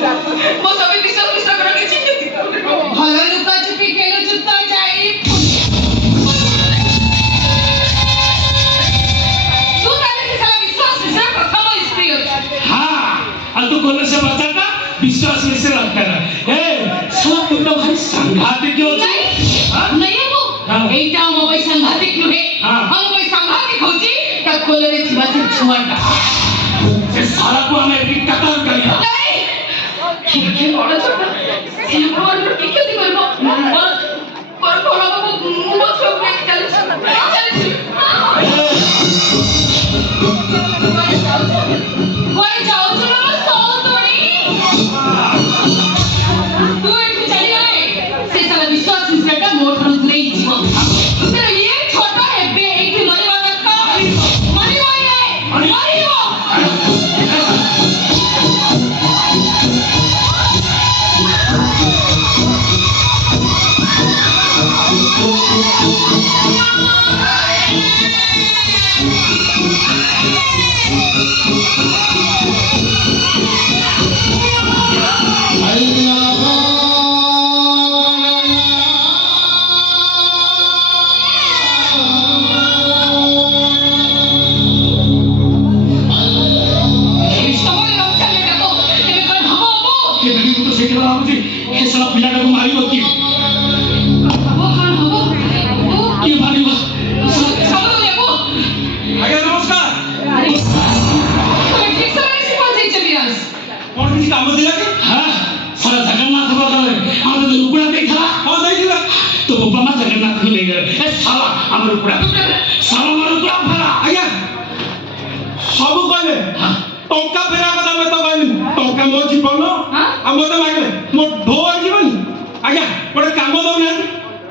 ମୋ ସ୍ୱାମୀ ବିଶ୍ୱାସ କର କିଛି ଭଲ ଲୁକା ଚୁପି କେଲ ଚୁତ ଯାଇ तू ताले से साला विश्वास से प्रथम स्त्री होता हां और तू कोन से बता का विश्वास में से रखता है ए साला तू तो भाई संघातिक क्यों नहीं वो एटा मो भाई संघातिक नुहे हम भाई संघातिक होची ता कोलरे थिबा से छुआटा से साला को हमें भी कतल करिया नहीं के बड़ा छोटा से भगवान पर की क्यों करबो पर कोला को मो सब के चल कोई जाओ चलो मैं सो तोड़ी तू एक चली आए से साला विश्वास से का मोटर नहीं जीव तेरा ये छोटा है बे एक मरी वाला का मरी वाली है मरी वो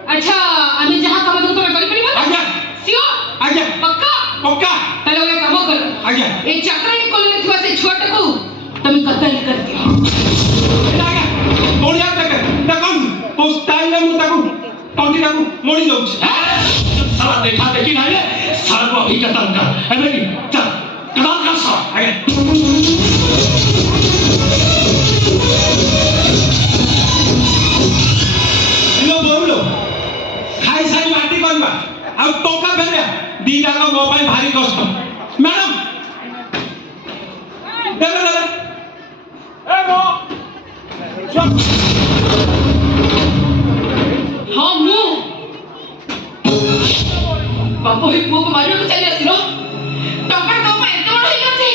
अच्छा आम्ही जहां काम करतो मैं करी परिबा आज्ञा सियो आज्ञा पक्का पक्का ताले ओए काम कर आज्ञा ए चाकरी कोले थिबा से छोट को तमे कतल कर दियो आज्ञा मोड़िया तक देखम पोस्टाइले मु ताकू टंटी ताकू मोड़ी जाउछ साला देखा देखी नाही रे साला को ही कतल कर एबे की चल कतल कर साला आज्ञा खाई सारी माटी करवा अब टोका फेरिया दीटा का मोबाइल भारी कष्ट मैडम दे दे ए मो हां मु बापो ही पुओ को मारियो चली आसिलो टका तो मैं एतो बड़ ही गछि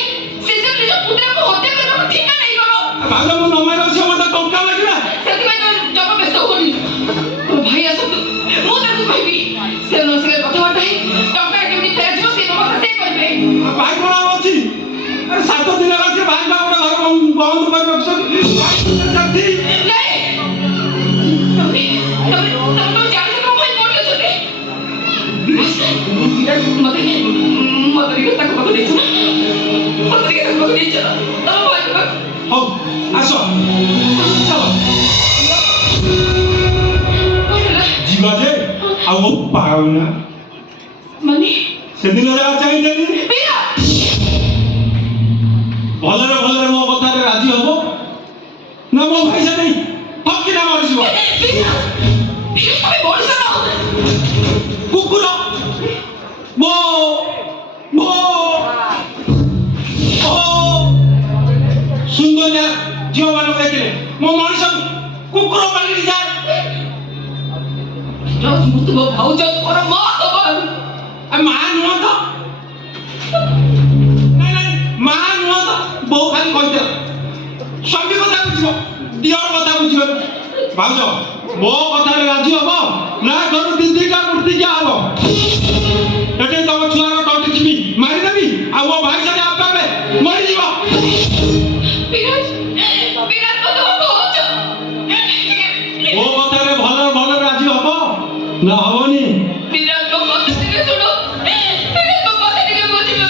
से सब निज पुत्र को हत्या करबो ठीक नहीं करो भालो मु नमे रछि मते टोका लागिला सेति में जब व्यस्त होनी तो भाई आसो मु ताकू कहबी से न से कथा हटाई टका केमि तेज से व्यवस्था से करबे भाई कोना अछि अरे 7 दिन रछि भाई बा ओडा घर बंद कर रखछ साथी नहीं तो जाने को भाई बोल छथि मते तक को देछ ना मते तक को देछ तो भाई हो आसो चलो जीवा जे आउ पाउना मनी से दिन जा चाहिए देनी बिना भलरे भलरे मो कथा रे राजी हबो ना मो भाई से नहीं फक्की ना मर जीव बिना भाई बोल सनो कुकुर मो मो ओ सुंदर या जीव मानो देखले मो मनुष्य कुकुर पाली जाए जो मुत गो भाउज पर मा सबर आ मा नुआ तो नहीं मा नुआ तो बो खाली कह दे स्वामी कथा बुझिबो दियर कथा बुझिबो भाउज मो कथा रे राजी हबो ना घर दिदीटा मूर्ति क्या हबो एटे तम छुआर टंटी छिबी मारि देबी आ वो भाई साथे आपे मरि जीवो विराज विराज को तो भाउज वो कथा रे भलो भलो राजी हबो ना हबोनी विराज को कथा टिके सुनो विराज को कथा टिके बुझि लो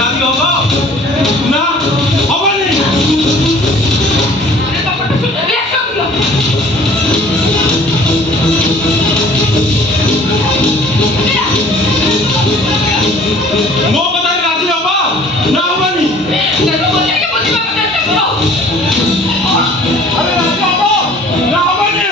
राजी हबो ना हबोनी अरे बाबा तो सुन ले सब लो मो कथा रे राजी हबो ना हबोनी देखो बोले के बुझि बाबा ଆରେ ରାଜି ହବ ନା ହବନି?